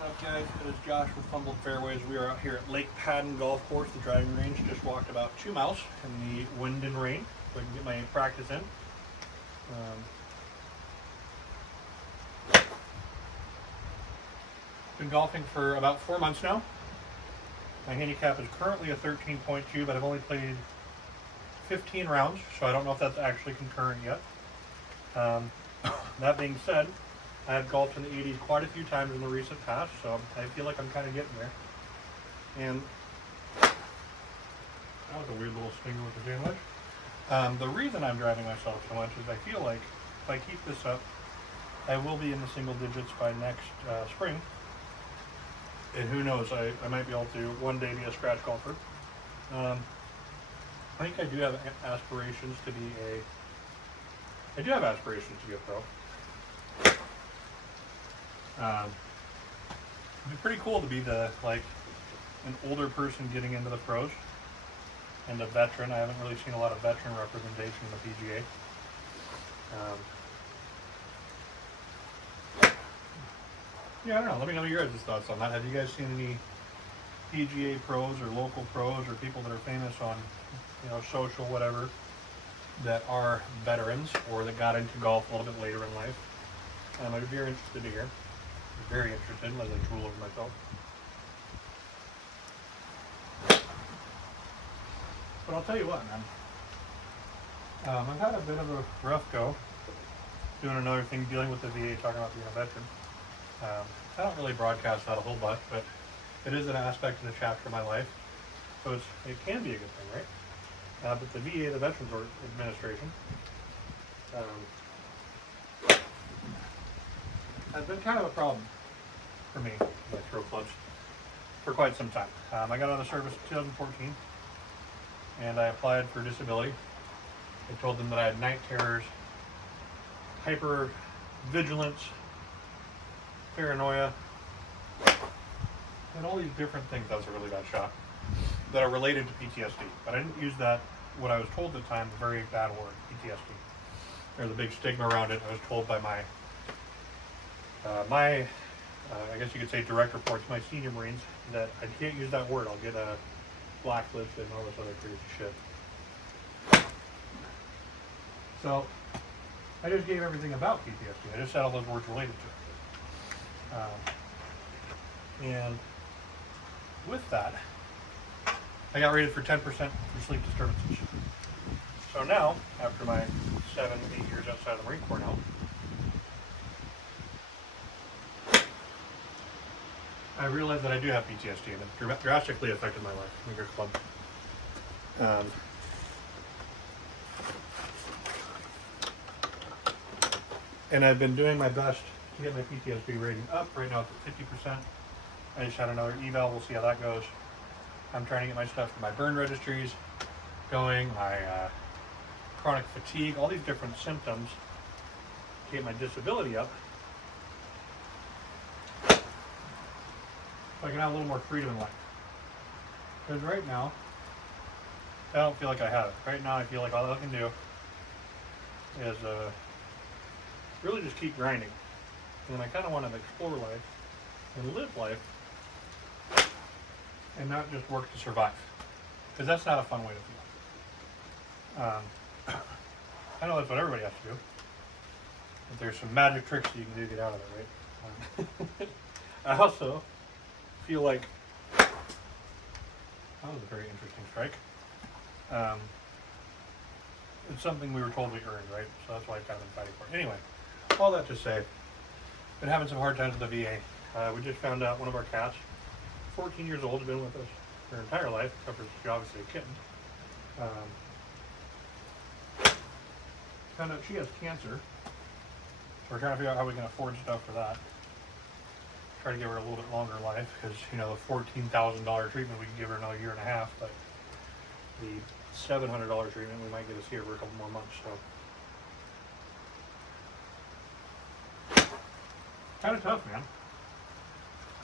What up, guys? It is Josh with Fumbled Fairways. We are out here at Lake Padden Golf Course, the driving range. Just walked about 2 miles in the wind and rain so I can get my practice in. Been golfing for about 4 months now. My handicap is currently a 13.2, but I've only played 15 rounds, so I don't know if that's actually concurrent yet. That being said, I have golfed in the 80s quite a few times in the recent past, so I feel like I'm kind of getting there. And that was a weird little stinger with the sandwich. The reason I'm driving myself so much is I feel like if I keep this up, I will be in the single digits by next spring. And who knows, I might be able to one day be a scratch golfer. I think I do have aspirations to be a pro. It'd be pretty cool to be an older person getting into the pros and a veteran. I haven't really seen a lot of veteran representation in the PGA. Yeah, I don't know. Let me know your guys' thoughts on that. Have you guys seen any PGA pros or local pros or people that are famous on, social, whatever, that are veterans or that got into golf a little bit later in life? I'd be very interested to hear. Very interested, as I drool over myself. But I'll tell you what, man. I've had a bit of a rough go doing another thing, dealing with the VA, talking about being a veteran. I don't really broadcast that a whole bunch, but it is an aspect of the chapter of my life, so it can be a good thing, right? But the VA, the Veterans Administration, has been kind of a problem for me, my throw clubs, for quite some time. I got out of service in 2014, and I applied for disability. I told them that I had night terrors, hypervigilance, paranoia, and all these different things. That was a really bad shot, that are related to PTSD. But I didn't use that, what I was told at the time, a very bad word, PTSD. There's a big stigma around it. I was told by my I guess you could say direct reports, my senior Marines, that I can't use that word. I'll get a blacklisted and all this other crazy shit. So I just gave everything about PTSD. I just said all those words related to it. And with that, I got rated for 10% for sleep disturbances. So now, after my 7-8 years outside of the Marine Corps now, I realized that I do have PTSD, and it drastically affected my life in your club. And I've been doing my best to get my PTSD rating up. Right now it's at 50%. I just had another eval. We'll see how that goes. I'm trying to get my stuff for my burn registries going, my chronic fatigue, all these different symptoms to get my disability up. So I can have a little more freedom in life. Because right now, I don't feel like I have it. Right now I feel like all I can do is really just keep grinding. And I kind of want to explore life and live life and not just work to survive. Because that's not a fun way to feel. I know that's what everybody has to do. But there's some magic tricks you can do to get out of it, right? I also feel like that was a very interesting strike. It's something we were told we earned, right? So that's why I've kind of been fighting for it. Anyway, all that to say, been having some hard times with the VA. We just found out one of our cats, 14 years old, has been with us her entire life, except for she's obviously a kitten. Found out she has cancer, so we're trying to figure out how we can afford stuff for that. Try to give her a little bit longer life, because the $14,000 treatment, we can give her another 1.5 years, but the $700 treatment we might get to see her for a couple more months. So kind of tough, man.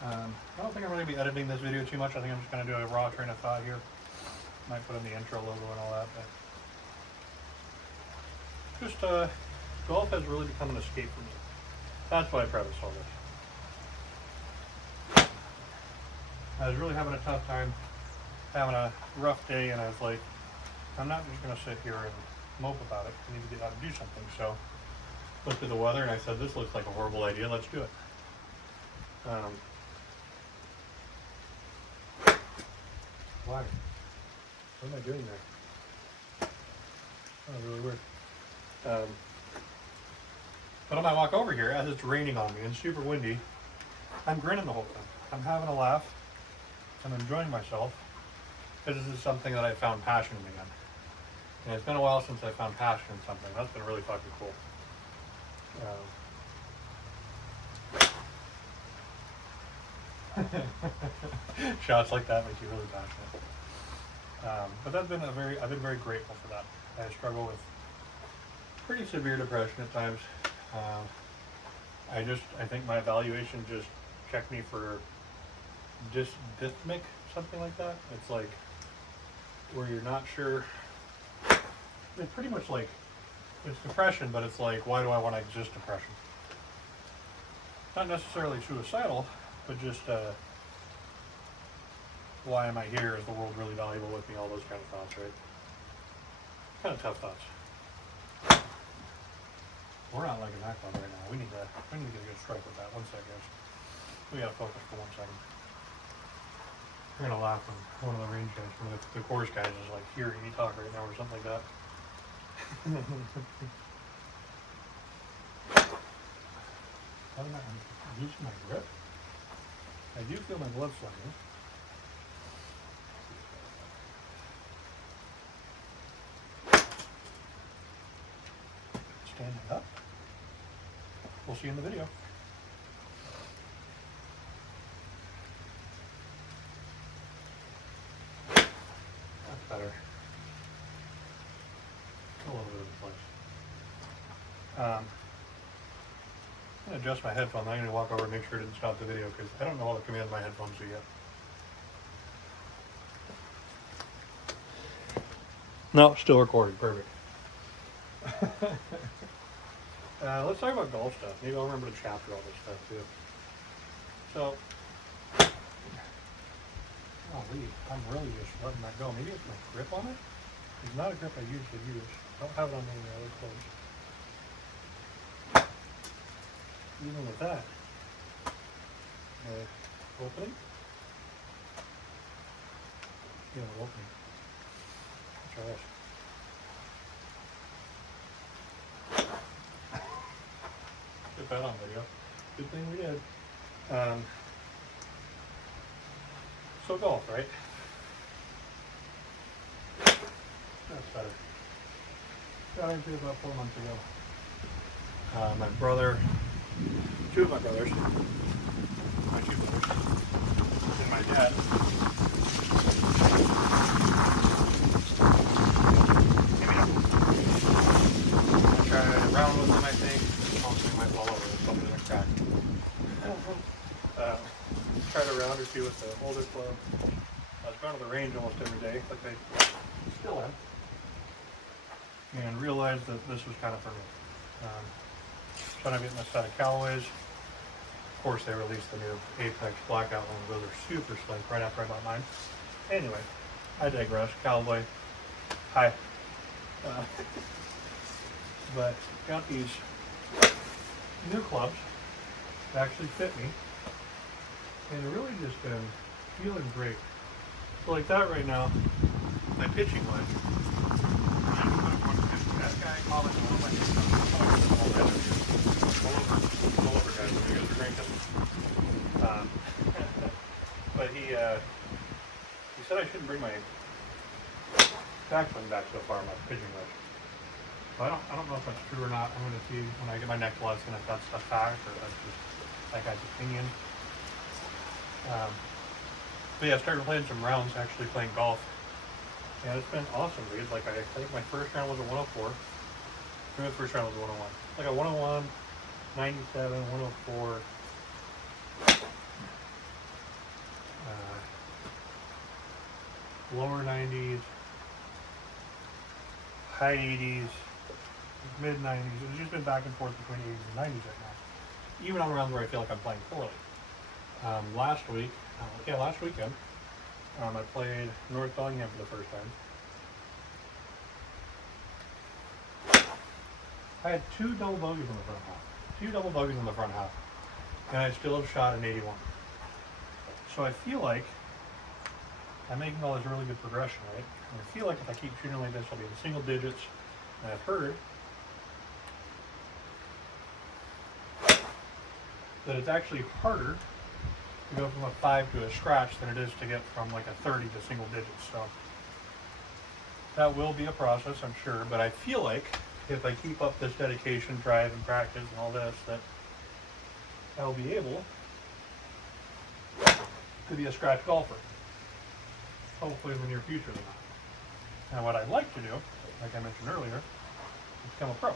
I don't think I'm going to be editing this video too much. I think I'm just going to do a raw train of thought here. Might put in the intro logo and all that, but just golf has really become an escape for me. That's why I preface all this. I was really having a tough time, having a rough day, and I was like, I'm not just gonna sit here and mope about it. I need to get out and do something. So looked at the weather and I said, this looks like a horrible idea, let's do it. Why? What am I doing there? That was really weird. But on my walk over here, as it's raining on me and super windy, I'm grinning the whole time. I'm having a laugh. I'm enjoying myself because this is something that I found passion in again. And it's been a while since I found passion in something. That's been really fucking cool. Shots like that make you really passionate. But I've been very grateful for that. I struggle with pretty severe depression at times. I think my evaluation just checked me for dysthmic, something like that. It's like where you're not sure. It's pretty much like it's depression, but it's like, why do I want to exist depression? Not necessarily suicidal, but just why am I here? Is the world really valuable with me? All those kind of thoughts, right? Kind of tough thoughts. We're not liking that club right now. We need to get a good strike with that. One second, guys. We gotta focus for 1 second. We're gonna laugh when one of the range guys, one of the course guys is like hearing me talk right now or something like that. I'm using my grip. I do feel my gloves sliding. Standing up. We'll see you in the video. That's better. A little bit of the place. I'm going to adjust my headphones. I'm going to walk over and make sure it didn't stop the video because I don't know how to command my headphones do yet. No, still recording. Perfect. Let's talk about golf stuff. Maybe I'll remember to chapter all this stuff too. So, I'm really just letting that go. Maybe it's my grip on it. It's not a grip I usually use. I don't have it on any other clubs. Even with that, opening. Yeah, opening. Let's try this. Get that on video. Good thing we did. So golf, right? That's better. Got into it about 4 months ago. My brother, two of my brothers, my two brothers, and my dad. I tried around with them, I think. Mostly might fall over or something like that. Tried a round or two with the older club. I was going to the range almost every day, like I still am. And realized that this was kind of for me. Trying to get my set of Callaways. Of course, they released the new Apex Blackout ones. Those are super slick right after I bought mine. Anyway, I digress. Cowboy. Hi. But got these new clubs that actually fit me. And it really just been feeling great. So like that right now, my pitching wedge. That guy commented on one of my TikToks. Pull over guys, when you guys are drinking. But he said I shouldn't bring my backswing back so far, my pitching wedge. So I don't know if that's true or not. I'm gonna see when I get my next lesson if that's a fact or that's just that guy's opinion. But yeah, I started playing some rounds, actually playing golf. And it's been awesome, dude. Like I think my first round was a 104. Maybe the first round was a 101. Like a 101, 97, 104. Lower 90s, high 80s, mid 90s. It's just been back and forth between 80s and 90s right now. Even on rounds where I feel like I'm playing poorly. Last week, Yeah, last weekend, I played North Bellingham for the first time. I had 2 double bogeys in the front half. 2 double bogeys in the front half. And I still have shot an 81. So I feel like I'm making all this really good progression, right? And I feel like if I keep shooting like this, I'll be in single digits. And I've heard that it's actually harder to go from a 5 to a scratch than it is to get from like a 30 to single digits. So that will be a process, I'm sure. But I feel like if I keep up this dedication, drive, and practice and all this, that I'll be able to be a scratch golfer. Hopefully in the near future. And what I'd like to do, like I mentioned earlier, is become a pro.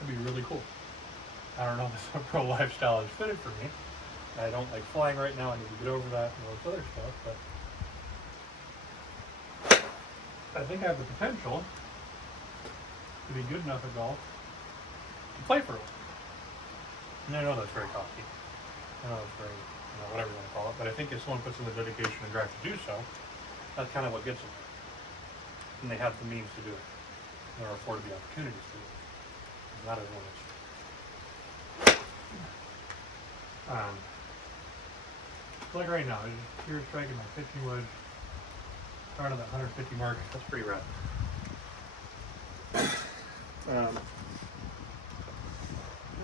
That'd be really cool. I don't know if the pro lifestyle is fitted for me. I don't like flying right now. I need to get over that and all this other stuff. But I think I have the potential to be good enough at golf to play for it. And I know that's very cocky. I know that's very, whatever you want to call it. But I think if someone puts in the dedication and drive to do so, that's kind of what gets them. And they have the means to do it. They're afforded the opportunities to do it. Not everyone is. Like right now, you're striking my 50 wedge, starting at that 150 mark. That's pretty rad.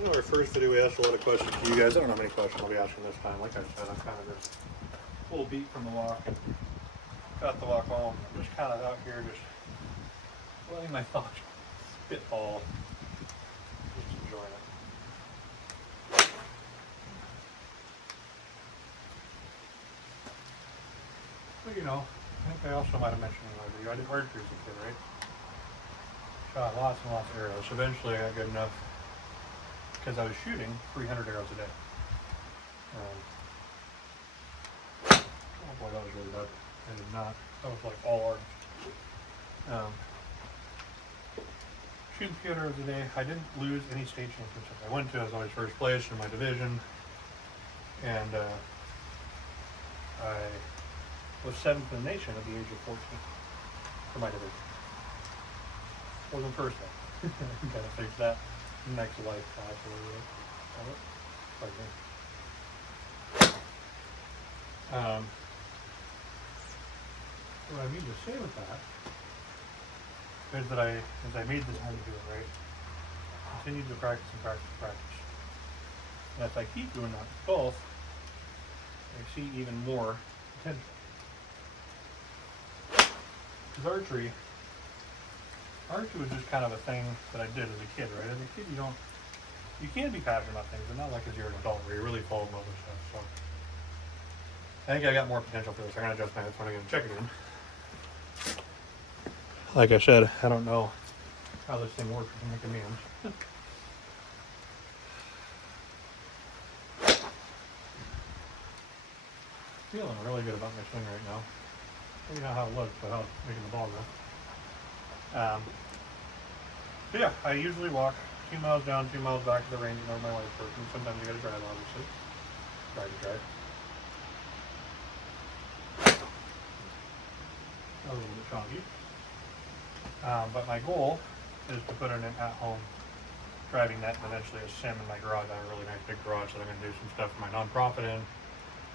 In our first video, we asked a lot of questions to you guys. I don't know how many questions I'll be asking this time. Like I said, I'm kind of just full beat from the walk and got the walk home. I'm just kind of out here just letting my thoughts spitball, just enjoying it. But I think I also might have mentioned in my video, I did archery as a kid, right? Shot lots and lots of arrows. Eventually I got good enough because I was shooting 300 arrows a day. Oh boy, that was really bad. I did not, that was like all art. Shooting 300 arrows a day. I didn't lose any state championships I went to. I was always first place in my division. And I was 7th in the nation at the age of 14 for my division. Wasn't first though. Gotta fix that next life class or whatever. What I mean to say with that is that as I made the time to do it, right, continue to practice and practice and practice. And if I keep doing that with golf, I see even more potential. Because archery was just kind of a thing that I did as a kid, right? As a kid, you can be passionate about things, but not like as you're an adult where you really fall in love with stuff. So I think I got more potential for this. I'm gonna adjust my headphone again and check again. Like I said, I don't know how this thing works with my commands. Feeling really good about my swing right now. Maybe not how it looks, but how it's making the ball go. So yeah, I usually walk 2 miles down, 2 miles back to the range where my wife's working. Sometimes you gotta drive, obviously. Drive. That was a little bit chunky. But my goal is to put in an at-home driving net and eventually a sim in my garage. I have a really nice big garage that I'm going to do some stuff for my nonprofit in.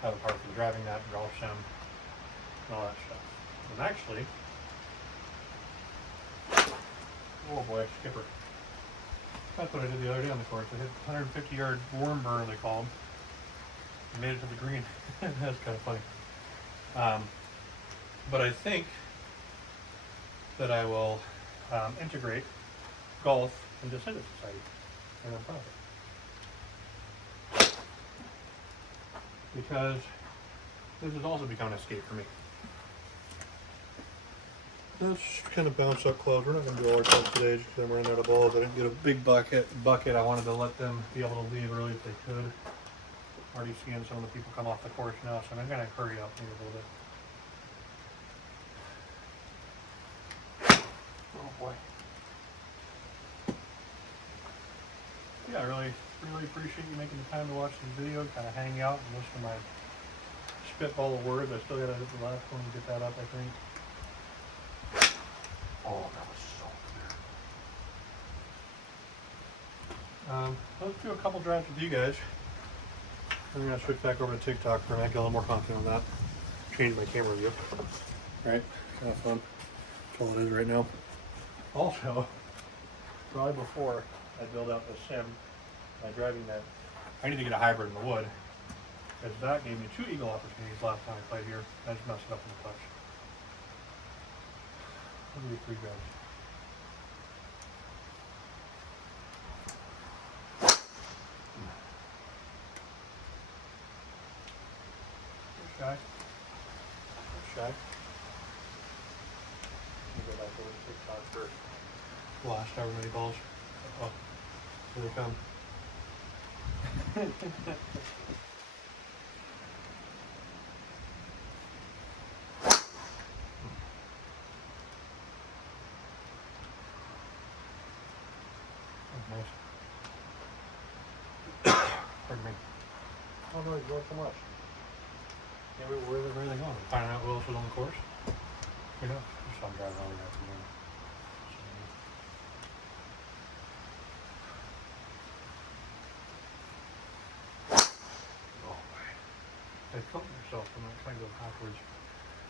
Have a part for the driving net, golf sim, and all that stuff. And actually, oh boy, skipper. That's what I did the other day on the course. I hit 150-yard worm burr, they call them. I made it to the green. That's kind of funny. But I think that I will integrate golf into Civic Society and nonprofit. Because this has also become an escape for me. Let's kind of bounce up clubs. We're not going to do all our clubs today just because I'm running out of balls. I didn't get a big bucket. I wanted to let them be able to leave early if they could. Already seeing some of the people come off the course now, so I'm going to hurry up maybe a little bit. Oh boy. Yeah, I really appreciate you making the time to watch this video, kind of hang out and listen to my spitball of words. I still gotta hit the last one and get that up, I think. Oh, that was so clear. Let's do a couple drives with you guys. I'm gonna switch back over to TikTok for a minute, get a little more confident on that. Change my camera view. Right? Kind of fun. That's all it is right now. Also, probably before I build out the sim by driving that, I need to get a hybrid in the wood, because that gave me 2 eagle opportunities last time I played here. I just messed it up in the clutch. I'll do 3 drives. Shy. Shy. Let me go back over to TikTok first. Last however many balls. Oh, here they come. Nice. Pardon me. Oh no, he's going so much. Yeah, where are they going? Finding out who else was on the course? You know, just I'm driving all the way out from there. Oh, I felt myself from that trying to go backwards.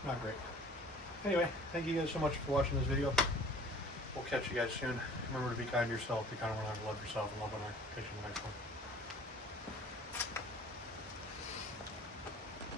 Not great. Anyway, thank you guys so much for watching this video. We'll catch you guys soon. Remember to be kind to yourself, be kind of one another, love yourself, and love one another. Catch you in the next one.